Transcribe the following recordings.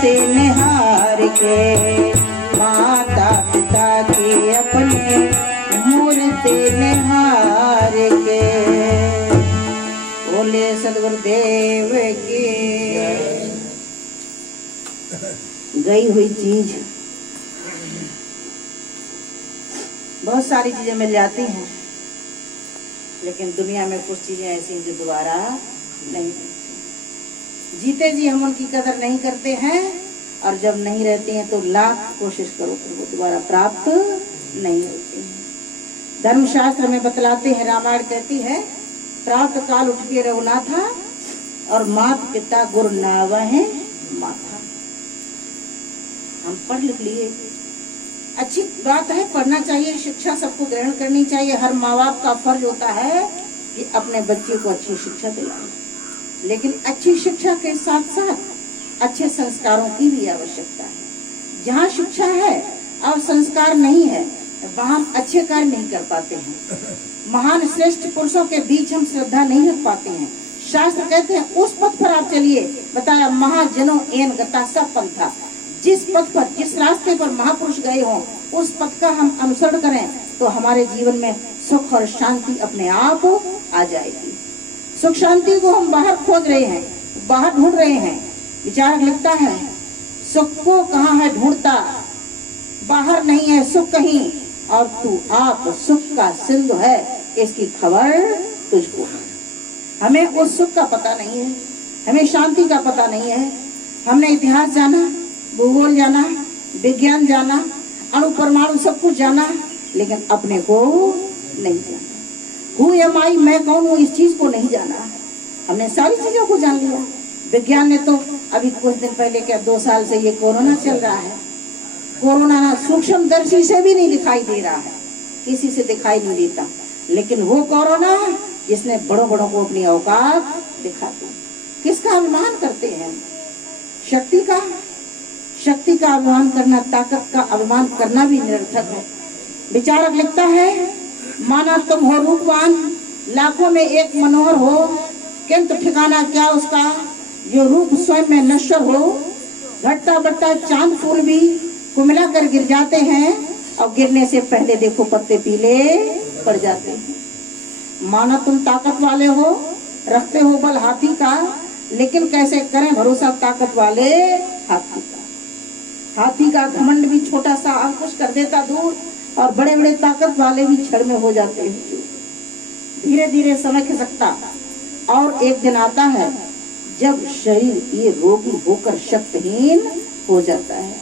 निहार के माता पिता की अपने मूर्ति निहार के। बोले सदगुरुदेव की। गई हुई चीज बहुत सारी चीजें मिल जाती हैं, लेकिन दुनिया में कुछ चीजें ऐसी हैं जो दोबारा नहीं मिलती। जीते जी हम उनकी कदर नहीं करते हैं, और जब नहीं रहते हैं तो लाख कोशिश करो फिर वो दोबारा प्राप्त नहीं होती है। धर्मशास्त्र में बतलाते हैं, रामायण कहती है, प्राप्त काल उठ के रघुनाथा और मात पिता गुरु नावहि माथा। हम पढ़ लिख लिए, अच्छी बात है, पढ़ना चाहिए, शिक्षा सबको ग्रहण करनी चाहिए। हर माँ बाप का फर्ज होता है कि अपने बच्चे को अच्छी शिक्षा दिलाए, लेकिन अच्छी शिक्षा के साथ साथ अच्छे संस्कारों की भी आवश्यकता है। जहाँ शिक्षा है और संस्कार नहीं है, वहाँ हम अच्छे कार्य नहीं कर पाते हैं। महान श्रेष्ठ पुरुषों के बीच हम श्रद्धा नहीं रख पाते हैं। शास्त्र कहते हैं उस पथ पर आप चलिए, बताया महाजनों एन गता सब पंथा। जिस पथ पर, जिस रास्ते पर महापुरुष गए हों, उस पथ का हम अनुसरण करें तो हमारे जीवन में सुख और शांति अपने आप आ जाएगी। सुख शांति को हम बाहर खोज रहे हैं, बाहर ढूंढ रहे हैं। विचारक लिखता है, सुख को कहाँ है ढूंढता, बाहर नहीं है सुख कहीं, और तू आप सुख का सिंधु है, इसकी खबर तुझको। हमें उस सुख का पता नहीं है, हमें शांति का पता नहीं है। हमने इतिहास जाना, भूगोल जाना, विज्ञान जाना, अणु परमाणु सब कुछ जाना, लेकिन अपने को नहीं जाना। हूँ एम आई, मैं कौन हूँ, इस चीज को नहीं जाना। हमने सारी चीजों को जान लिया। विज्ञान ने तो अभी कुछ दिन पहले, क्या 2 साल से ये कोरोना चल रहा है, कोरोना सूक्ष्मदर्शी से भी नहीं दिखाई दे रहा है, किसी से दिखाई नहीं देता, लेकिन वो कोरोना जिसने बड़ों बड़ों को अपनी औकात दिखा दी। किसका अभिमान करते हैं? शक्ति का। शक्ति का अभिमान करना, ताकत का अभिमान करना भी निरर्थक है। विचारक लिखता है, माना तुम हो रूपवान, लाखों में एक मनोहर हो, किंतु ठिकाना क्या उसका जो रूप स्वयं में नश्वर हो। घटता बढ़ता चांद फूल भी कुमिला कर गिर जाते हैं, और गिरने से पहले देखो पत्ते पीले पड़ जाते हैं। माना तुम ताकत वाले हो, रखते हो बल हाथी का, लेकिन कैसे करें भरोसा ताकत वाले हाथी का। हाथी का घमंड भी छोटा सा अंकुश कर देता दूर, और बड़े बड़े ताकत वाले भी क्षण में हो जाते हैं। धीरे धीरे समय खिसकता, और एक दिन आता है जब शरीर ये रोगी होकर शक्तिहीन हो जाता है।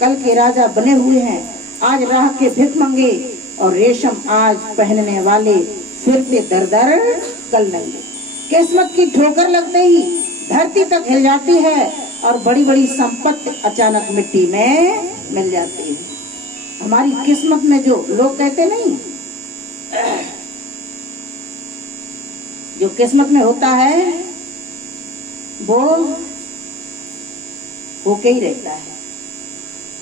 कल के राजा बने हुए हैं, आज राह के भिख मंगे, और रेशम आज पहनने वाले फिरते दर दर कल नंगे। किस्मत की ठोकर लगते ही धरती तक हिल जाती है, और बड़ी बड़ी संपत्ति अचानक मिट्टी में मिल जाती है। हमारी किस्मत में जो लोग कहते नहीं, जो किस्मत में होता है वो होके ही रहता है।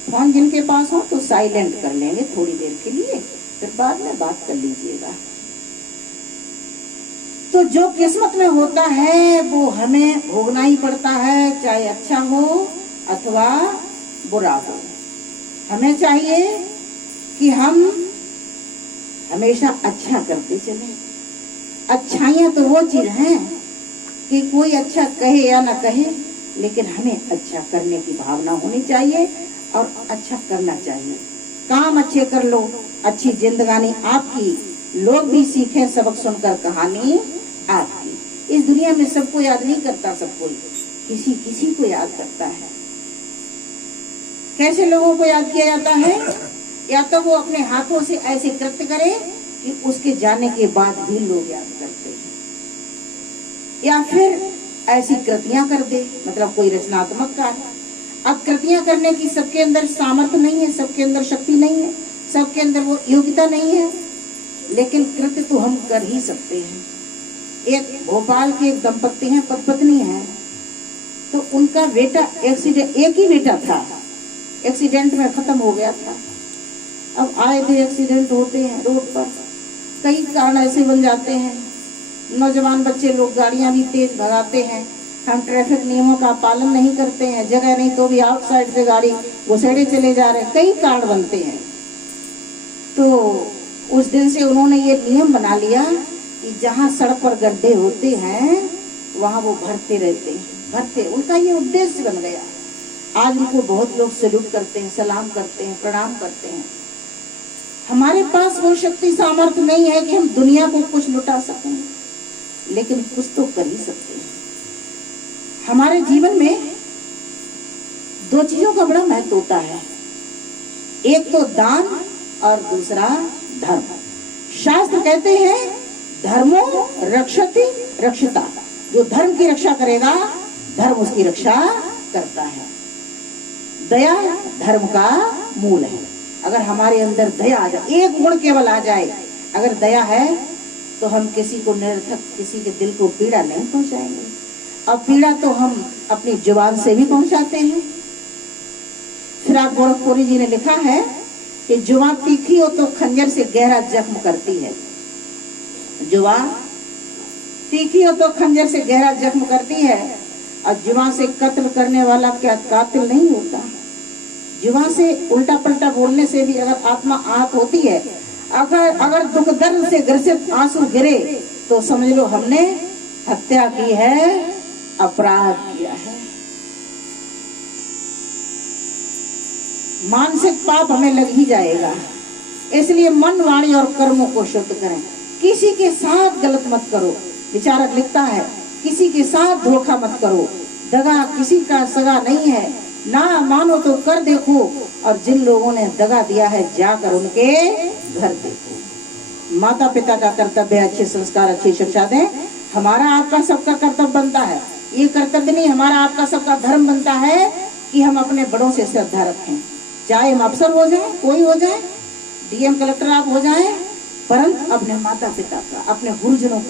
फोन जिनके पास हो तो साइलेंट कर लेंगे थोड़ी देर के लिए, फिर बाद में बात कर लीजिएगा। तो जो किस्मत में होता है वो हमें भोगना ही पड़ता है, चाहे अच्छा हो अथवा बुरा हो। हमें चाहिए कि हम हमेशा अच्छा करते चलें। अच्छाइयाँ तो वो चीज हैं कि कोई अच्छा कहे या ना कहे, लेकिन हमें अच्छा करने की भावना होनी चाहिए और अच्छा करना चाहिए। काम अच्छे कर लो, अच्छी जिंदगानी आपकी, लोग भी सीखें सबक सुनकर कहानी आपकी। इस दुनिया में सबको याद नहीं करता, सब कोई किसी किसी को याद करता है। कैसे लोगों को याद किया जाता है? या तो वो अपने हाथों से ऐसे कृत्य करे कि उसके जाने के बाद भी लोग याद करते हैं। या फिर ऐसी कृतियां कर दे, मतलब कोई रचनात्मक कार्य। अब कृतियां करने की सबके अंदर सामर्थ्य नहीं है, सबके अंदर शक्ति नहीं है, सबके अंदर वो योग्यता नहीं है, लेकिन कृत्य तो हम कर ही सकते हैं। एक भोपाल के एक दंपत्ति हैं, पत्नी हैं, तो उनका बेटा एक्सीडेंट, एक ही बेटा था, एक्सीडेंट में खत्म हो गया था। अब आए थे एक्सीडेंट होते हैं रोड पर, कई कारण ऐसे बन जाते हैं, नौजवान बच्चे लोग गाड़ियां भी तेज भगाते हैं, हम ट्रैफिक नियमों का पालन नहीं करते हैं, जगह नहीं तो भी आउटसाइड से गाड़ी घुसेड़े चले जा रहे हैं, कई कारण बनते हैं। तो उस दिन से उन्होंने ये नियम बना लिया कि जहाँ सड़क पर गड्ढे होते हैं वहाँ वो भरते रहते हैं, भरते, उनका ये उद्देश्य बन गया। आज उनको बहुत लोग सैल्यूट करते हैं, सलाम करते हैं, प्रणाम करते हैं। हमारे पास वो शक्ति सामर्थ्य नहीं है कि हम दुनिया को कुछ लुटा सकें, लेकिन कुछ तो कर ही सकते हैं। हमारे जीवन में दो चीजों का बड़ा महत्व होता है, एक तो दान और दूसरा धर्म। शास्त्र कहते हैं धर्मो रक्षति रक्षिता, जो धर्म की रक्षा करेगा धर्म उसकी रक्षा करता है। दया धर्म का मूल है। अगर हमारे अंदर दया आ जाए, एक गुण केवल आ जाए, अगर दया है तो हम किसी को निरर्थक, किसी के दिल को पीड़ा नहीं पहुंचाएंगे। अब पीड़ा तो हम अपनी जुबान से भी पहुंचाते हैं। फिराक गोरखपुरी जी ने लिखा है कि जुबान तीखी हो तो खंजर से गहरा जख्म करती है, जुबान तीखी हो तो खंजर से गहरा जख्म करती है, और जुबान से कत्ल करने वाला क्या कातिल नहीं होता। जुबान से उल्टा पलटा बोलने से भी अगर आत्मा आहत होती है, अगर दुख दर्द से ग्रसित आंसू गिरे तो समझ लो हमने हत्या की है, अपराध किया है। मानसिक पाप हमें लग ही जाएगा। इसलिए मन, वाणी और कर्मों को शुद्ध करें। किसी के साथ गलत मत करो। विचारक लिखता है किसी के साथ धोखा मत करो, दगा किसी का सगा नहीं है, ना मानो तो कर देखो, और जिन लोगों ने दगा दिया है जाकर उनके घर देखो। माता पिता का कर्तव्य है अच्छे संस्कार, अच्छी शिक्षा दें। हमारा आपका सबका कर्तव्य बनता है, ये कर्तव्य नहीं, हमारा आपका सबका धर्म बनता है कि हम अपने बड़ों से श्रद्धा रखें। चाहे हम अफसर हो जाए, कोई हो जाए, डीएम कलेक्टर आप हो जाए, परंतु अपने माता पिता का, अपने गुरुजनों का